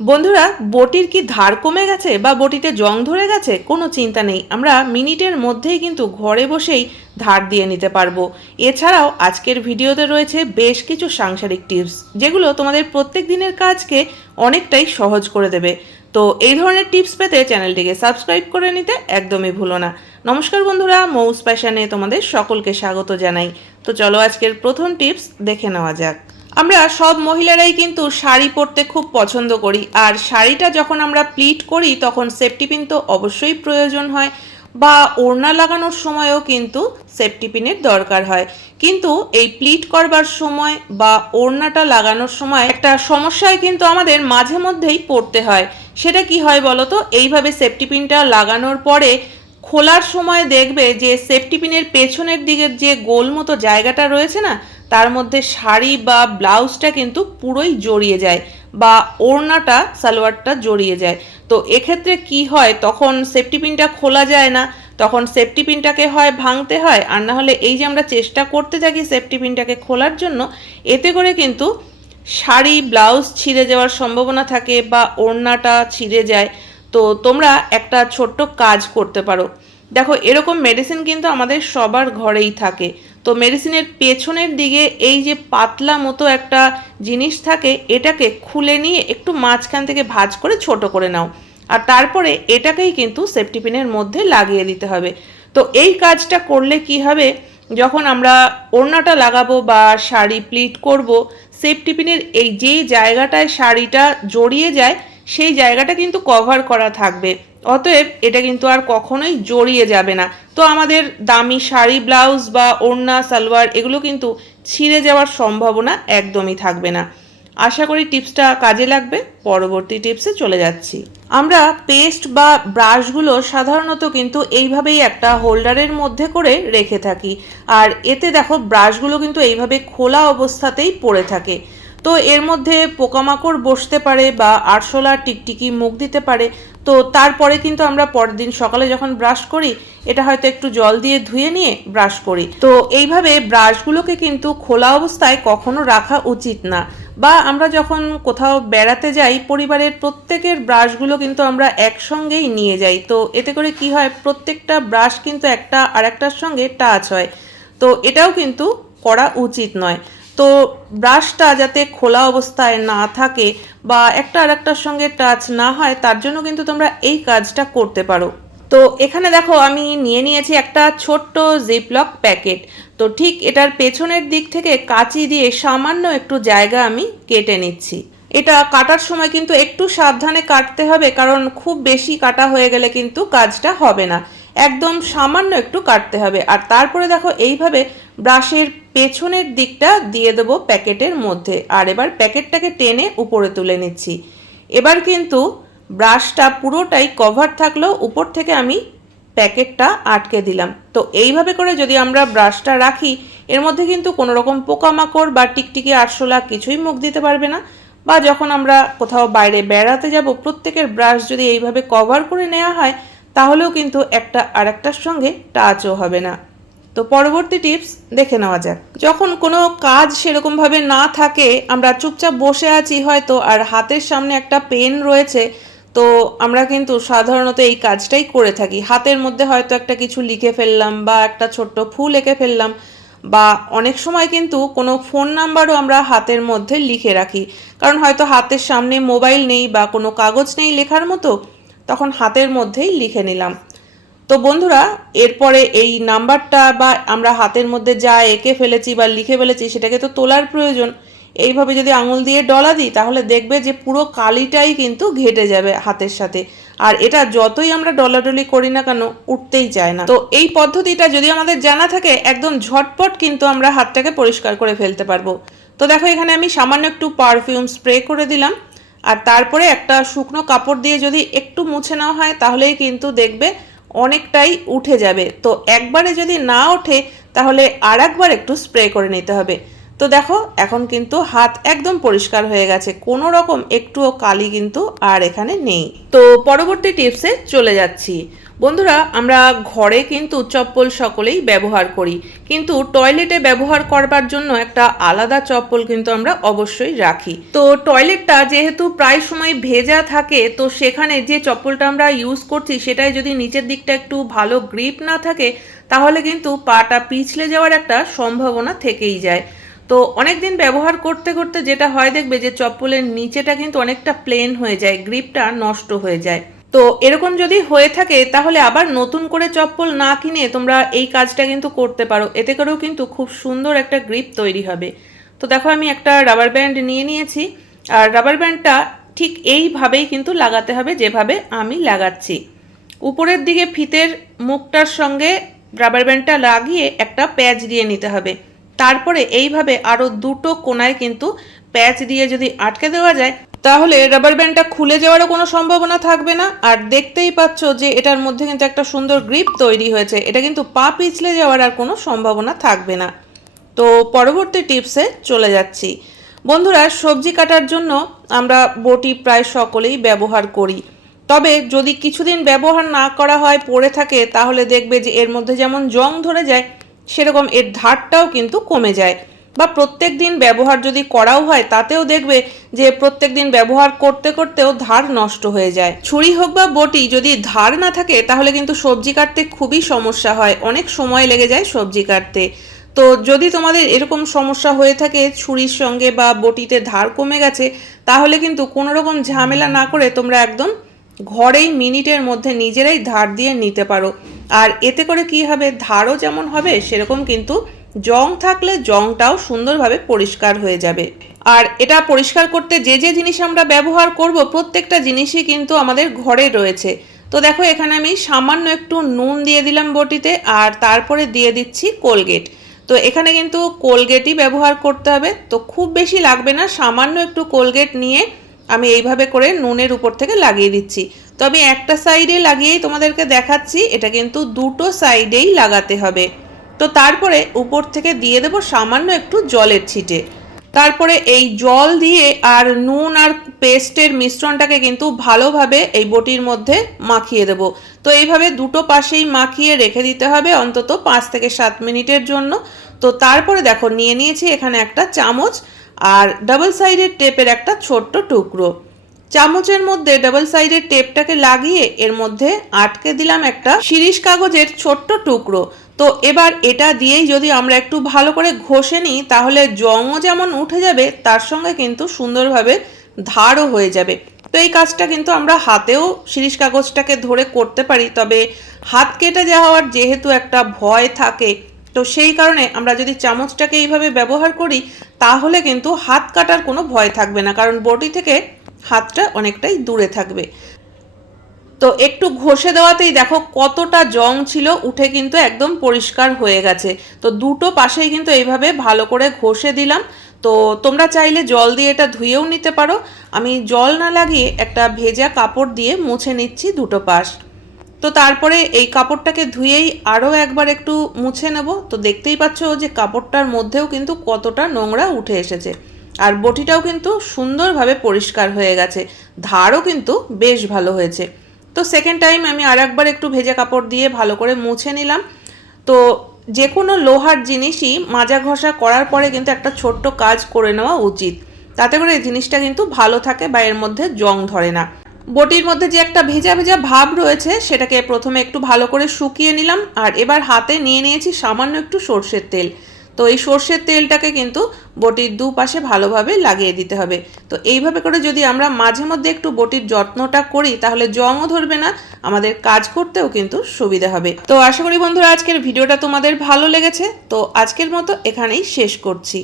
বন্ধুরা, বটির কি ধার কমে গেছে বা বটিতে জং ধরে গেছে? কোনো চিন্তা নেই। আমরা মিনিটের মধ্যেই কিন্তু ঘরে বসেই ধার দিয়ে নিতে পারব। এছাড়াও আজকের ভিডিওতে রয়েছে বেশ কিছু সাংসারিক টিপস, যেগুলো তোমাদের প্রত্যেক দিনের কাজকে অনেকটাই সহজ করে দেবে। তো এই ধরনের টিপস পেতে চ্যানেলটিকে সাবস্ক্রাইব করে নিতে একদমই ভুলো না। নমস্কার বন্ধুরা, মৌস প্যাশনে তোমাদের সকলকে স্বাগত জানাই। তো চলো আজকের প্রথম টিপস দেখে নেওয়া যাক। আমরা সব মহিলারাই কিন্তু শাড়ি পরতে খুব পছন্দ করি। আর শাড়িটা যখন আমরা প্লিট করি, তখন সেফটি পিন তো অবশ্যই প্রয়োজন হয় বা ওড়না লাগানোর সময়ও কিন্তু সেফটি পিনের দরকার হয়। কিন্তু এই প্লিট করবার সময় বা ওড়নাটা লাগানোর সময় একটা সমস্যায় কিন্তু আমাদের মাঝে মধ্যেই পড়তে হয়। সেটা কি হয় বলো তো এইভাবে সেফটি পিনটা লাগানোর পরে খোলার সময় দেখবে যে সেফটি পিনের পেছনের দিকের যে গোল মতো জায়গাটা রয়েছে না, তার মধ্যে শাড়ি বা ব্লাউজটা কিন্তু পুরোই জড়িয়ে যায় বা ওড়নাটা, সালোয়ারটা জড়িয়ে যায়। তো এক্ষেত্রে কি হয়? তখন সেফটি পিনটা খোলা যায় না, তখন সেফটি পিনটাকে হয় ভাঙতে হয়, আর না হলে এই যে আমরা চেষ্টা করতে থাকি সেফটি পিনটাকে খোলার জন্য, এতে করে কিন্তু শাড়ি, ব্লাউজ ছিঁড়ে যাওয়ার সম্ভাবনা থাকে বা ওড়নাটা ছিঁড়ে যায়। তো তোমরা একটা ছোট্ট কাজ করতে পারো। দেখো, এরকম মেডিসিন কিন্তু আমাদের সবার ঘরেই থাকে। তো মেডিসিনের পেছনের দিকে এই যে পাতলা মতো একটা জিনিস থাকে, এটাকে খুলে নিয়ে একটু মাঝখান থেকে ভাঁজ করে ছোট করে নাও। আর তারপরে এটাকেই কিন্তু সেফটি পিনের মধ্যে লাগিয়ে দিতে হবে। তো এই কাজটা করলে কি হবে? যখন আমরা ওড়নাটা লাগাবো বা শাড়ি প্লিট করব সেফটি পিনের এই যেই জায়গাটায় শাড়িটা জড়িয়ে যায় সেই জায়গাটা কিন্তু কভার করা থাকবে। অতএব এটা কিন্তু আর কখনোই জড়িয়ে যাবে না। তো আমাদের দামি শাড়ি ব্লাউজ বা ওড়না, সালোয়ার এগুলো কিন্তু ছিঁড়ে যাওয়ার সম্ভাবনা একদমই থাকবে না। আশা করি টিপসটা কাজে লাগবে। পরবর্তী টিপসে চলে যাচ্ছি। আমরা পেস্ট বা ব্রাশগুলো সাধারণত কিন্তু এইভাবেই একটা হোল্ডারের মধ্যে করে রেখে থাকি। আর এতে দেখো ব্রাশগুলো কিন্তু এইভাবে খোলা অবস্থাতেই পড়ে থাকে। তো এর মধ্যে পোকামাকড় বসতে পারে বা আরশোলা, টিকটিকি মুখ দিতে পারে। তো তারপরে কিন্তু আমরা পরের দিন সকালে যখন ব্রাশ করি, এটা হয়তো একটু জল দিয়ে ধুয়ে নিয়ে ব্রাশ করি। তো এইভাবে ব্রাশগুলোকে কিন্তু খোলা অবস্থায় কখনো রাখা উচিত না। বা আমরা যখন কোথাও বেড়াতে যাই, পরিবারের প্রত্যেকের ব্রাশগুলো কিন্তু আমরা একসঙ্গেই নিয়ে যাই। তো এতে করে কি হয়, প্রত্যেকটা ব্রাশ কিন্তু একটা আরেকটার সঙ্গে টাচ হয়। তো এটাও কিন্তু করা উচিত নয়। তো ব্রাশটা যাতে খোলা অবস্থায় না থাকে বা একটা আর একটার সঙ্গে টাচ না হয়, তার জন্য কিন্তু তোমরা এই কাজটা করতে পারো। তো এখানে দেখো, আমি নিয়ে নিয়েছি একটা ছোট্ট জিপলক প্যাকেট তো ঠিক এটার পেছনের দিক থেকে কাঁচি দিয়ে সামান্য একটু জায়গা আমি কেটে নিচ্ছি। এটা কাটার সময় কিন্তু একটু সাবধানে কাটতে হবে, কারণ খুব বেশি কাটা হয়ে গেলে কিন্তু কাজটা হবে না। একদম সামান্য একটু কাটতে হবে। আর তারপরে দেখো, এইভাবে ব্রাশের পেছনের দিকটা দিয়ে দেবো প্যাকেটের মধ্যে। আর এবার প্যাকেটটাকে টেনে উপরে তুলে নিচ্ছি। এবার কিন্তু ব্রাশটা পুরোটাই কভার থাকলেও উপর থেকে আমি প্যাকেটটা আটকে দিলাম। তো এইভাবে করে যদি আমরা ব্রাশটা রাখি, এর মধ্যে কিন্তু কোনো রকম পোকামাকড় বা টিকটিকি আরশোলা কিছুই মুখ দিতে পারবে না। বা যখন আমরা কোথাও বাইরে বেড়াতে যাব, প্রত্যেকের ব্রাশ যদি এইভাবে কভার করে নেওয়া হয়, তাহলেও কিন্তু একটা আরেকটার সঙ্গে টাচও হবে না। তো পরবর্তী টিপস দেখে নেওয়া যাক। যখন কোনো কাজ সেরকমভাবে না থাকে, আমরা চুপচাপ বসে আছি হয়তো আর হাতের সামনে একটা পেন রয়েছে, তো আমরা কিন্তু সাধারণত এই কাজটাই করে থাকি। হাতের মধ্যে হয়তো একটা কিছু লিখে ফেললাম বা একটা ছোট্ট ফুল এঁকে ফেললাম বা অনেক সময় কিন্তু কোনো ফোন নাম্বারও আমরা হাতের মধ্যে লিখে রাখি। কারণ হয়তো হাতের সামনে মোবাইল নেই বা কোনো কাগজ নেই লেখার মতো, তখন হাতের মধ্যেই লিখে নিলাম। তো বন্ধুরা, এরপরে এই নাম্বারটা বা আমরা হাতের মধ্যে যা এঁকে ফেলেছি বা লিখে ফেলেছি সেটাকে তো তোলার প্রয়োজন। এইভাবে যদি আঙুল দিয়ে ডলা দিই, তাহলে দেখবে যে পুরো কালিটাই কিন্তু ঘেটে যাবে হাতের সাথে। আর এটা যতই আমরা ডলাডলি করি না কেন, উঠতেই চায় না। তো এই পদ্ধতিটা যদি আমাদের জানা থাকে, একদম ঝটপট কিন্তু আমরা হাতটাকে পরিষ্কার করে ফেলতে পারব। তো দেখো, এখানে আমি সামান্য একটু পারফিউম স্প্রে করে দিলাম। আর তারপরে একটা শুকনো কাপড় দিয়ে যদি একটু মুছে নেওয়া হয়, তাহলেই কিন্তু দেখবে অনেকটাই উঠে যাবে। তো একবারে যদি না ওঠে, তাহলে আর একবার একটু স্প্রে করে নিতে হবে। তো দেখো, এখন কিন্তু হাত একদম পরিষ্কার হয়ে গেছে। কোনো রকম একটুও কালি কিন্তু আর এখানে নেই। তো পরবর্তী টিপসে চলে যাচ্ছি। বন্ধুরা, আমরা ঘরে কিন্তু চপ্পল সকলেই ব্যবহার করি। কিন্তু টয়লেটে ব্যবহার করবার জন্য একটা আলাদা চপ্পল কিন্তু আমরা অবশ্যই রাখি। তো টয়লেটটা যেহেতু প্রায় সময় ভেজা থাকে, তো সেখানে যে চপ্পলটা আমরা ইউজ করছি, সেটাই যদি নিচের দিকটা একটু ভালো গ্রিপ না থাকে, তাহলে কিন্তু পাটা পিছলে যাওয়ার একটা সম্ভাবনা থেকেই যায়। তো অনেক দিন ব্যবহার করতে করতে যেটা হয় দেখবে যে চপ্পলের নিচেটা কিন্তু অনেকটা প্লেন হয়ে যায় গ্রিপটা নষ্ট হয়ে যায়। তো এরকম যদি হয়ে থাকে, তাহলে আবার নতুন করে চপ্পল না কিনে তোমরা এই কাজটা কিন্তু করতে পারো। এতে করেও কিন্তু খুব সুন্দর একটা গ্রিপ তৈরি হবে। তো দেখো আমি একটা রাবার ব্যান্ড নিয়ে নিয়েছি, আর রাবার ব্যান্ডটা ঠিক এইভাবেই কিন্তু লাগাতে হবে যেভাবে আমি লাগাচ্ছি। উপরের দিকে ফিতের মুখটার সঙ্গে রাবার ব্যান্ডটা লাগিয়ে একটা প্যাচ দিয়ে নিতে হবে। তারপরে এইভাবে আরও দুটো কোনায় কিন্তু প্যাচ দিয়ে যদি আটকে দেওয়া যায়, তাহলে রাবার ব্যান্ডটা খুলে যাওয়ারও কোনো সম্ভাবনা থাকবে না। আর দেখতেই পাচ্ছ যে এটার মধ্যে কিন্তু একটা সুন্দর গ্রিপ তৈরি হয়েছে। এটা কিন্তু পা পিছলে যাওয়ার আর কোনো সম্ভাবনা থাকবে না। তো পরবর্তী টিপসে চলে যাচ্ছি। বন্ধুরা, সবজি কাটার জন্য আমরা বটি প্রায় সকলেই ব্যবহার করি। তবে যদি কিছুদিন ব্যবহার না করা হয়, পড়ে থাকে, তাহলে দেখবে যে এর মধ্যে যেমন জং ধরে যায় সেরকম এর ধারটাও কিন্তু কমে যায়। বা প্রত্যেক দিন ব্যবহার যদি করাও হয়, তাতেও দেখবে যে প্রত্যেক দিন ব্যবহার করতে করতেও ধার নষ্ট হয়ে যায়। ছুরি হোক বা বটি, যদি ধার না থাকে, তাহলে কিন্তু সবজি কাটতে খুবই সমস্যা হয়। অনেক সময় লেগে যায় সবজি কাটতে। তো যদি তোমাদের এরকম সমস্যা হয়ে থাকে, ছুরির সঙ্গে বা বটিতে ধার কমে গেছে, তাহলে কিন্তু কোনো রকম ঝামেলা না করে তোমরা একদম ঘরেই মিনিটের মধ্যে নিজেরাই ধার দিয়ে নিতে পারো। আর এতে করে কি হবে? ধারও যেমন হবে, সেরকম কিন্তু জং থাকলে জংটাও সুন্দরভাবে পরিষ্কার হয়ে যাবে। আর এটা পরিষ্কার করতে যে যে জিনিস আমরা ব্যবহার করব, প্রত্যেকটা জিনিসই কিন্তু আমাদের ঘরে রয়েছে। তো দেখো, এখানে আমি সামান্য একটু নুন দিয়ে দিলাম বটিতে, আর তারপরে দিয়ে দিচ্ছি কোলগেট। তো এখানে কিন্তু কোলগেটই ব্যবহার করতে হবে। তো খুব বেশি লাগবে না, সামান্য একটু কোলগেট নিয়ে আমি এইভাবে করে নুনের উপর থেকে লাগিয়ে দিচ্ছি। তো আমি একটা সাইডে লাগিয়েই তোমাদেরকে দেখাচ্ছি, এটা কিন্তু দুটো সাইডেই লাগাতে হবে। তো তারপরে উপর থেকে দিয়ে দেবো সামান্য একটু জলের ছিটে। তারপরে এই জল দিয়ে আর নুন আর পেস্টের মিশ্রণটাকে কিন্তু ভালোভাবে এই বটির মধ্যে মাখিয়ে দেব। তো এইভাবে দুটো পাশেই মাখিয়ে রেখে দিতে হবে অন্তত পাঁচ থেকে সাত মিনিটের জন্য। তো তারপরে দেখো, নিয়ে নিয়েছি এখানে একটা চামচ আর ডাবল সাইডের টেপের একটা ছোট্ট টুকরো। চামচের মধ্যে ডাবল সাইডের টেপটাকে লাগিয়ে এর মধ্যে আটকে দিলাম একটা শিরিষ কাগজের ছোট্ট টুকরো। তো এবার এটা দিয়েই যদি আমরা একটু ভালো করে ঘষে নিই, তাহলে জংও যেমন উঠে যাবে, তার সঙ্গে কিন্তু সুন্দরভাবে ধারও হয়ে যাবে। তো এই কাজটা কিন্তু আমরা হাতেও শিরিষ কাগজটাকে ধরে করতে পারি, তবে হাত কেটে যাওয়ার যেহেতু একটা ভয় থাকে তো সেই কারণে আমরা যদি চামচটাকে এইভাবে ব্যবহার করি, তাহলে কিন্তু হাত কাটার কোনো ভয় থাকবে না, কারণ বটি থেকে হাতটা অনেকটাই দূরে থাকবে। তো একটু ঘষে দেওয়াতেই দেখো কতটা জং ছিল, উঠে কিন্তু একদম পরিষ্কার হয়ে গেছে। তো দুটো পাশেই কিন্তু এইভাবে ভালো করে ঘষে দিলাম। তো তোমরা চাইলে জল দিয়ে এটা ধুয়েও নিতে পারো। আমি জল না লাগিয়ে একটা ভেজা কাপড় দিয়ে মুছে নিচ্ছি দুটো পাশ। তো তারপরে এই কাপড়টাকে ধুয়েই আরও একবার একটু মুছে নেব। তো দেখতেই পাচ্ছ যে কাপড়টার মধ্যেও কিন্তু কতটা নোংরা উঠে এসেছে। আর বটিটাও কিন্তু সুন্দরভাবে পরিষ্কার হয়ে গেছে। ধারও কিন্তু বেশ ভালো হয়েছে। তো সেকেন্ড টাইম আমি আর একবার একটু ভেজা কাপড় দিয়ে ভালো করে মুছে নিলাম। তো যে কোনো লোহার জিনিসই মাজা ঘষা করার পরে কিন্তু একটা ছোট্ট কাজ করে নেওয়া উচিত। তাতে করে এই জিনিসটা কিন্তু ভালো থাকে বা এর মধ্যে জং ধরে না। বটির মধ্যে যে একটা ভেজা ভেজা ভাব রয়েছে, সেটাকে প্রথমে একটু ভালো করে শুকিয়ে নিলাম আর এবার হাতে নিয়ে নিয়েছি সামান্য একটু সর্ষের তেল। তো এই সর্ষের তেলটাকে কিন্তু বটির দুপাশে ভালোভাবে লাগিয়ে দিতে হবে। তো এইভাবে করে যদি আমরা মাঝে মধ্যে একটু বটির যত্নটা করি, তাহলে জংও ধরবে না, আমাদের কাজ করতেও কিন্তু সুবিধা হবে। তো আশা করি বন্ধুরা, আজকের ভিডিওটা তোমাদের ভালো লেগেছে। তো আজকের মতো এখানেই শেষ করছি।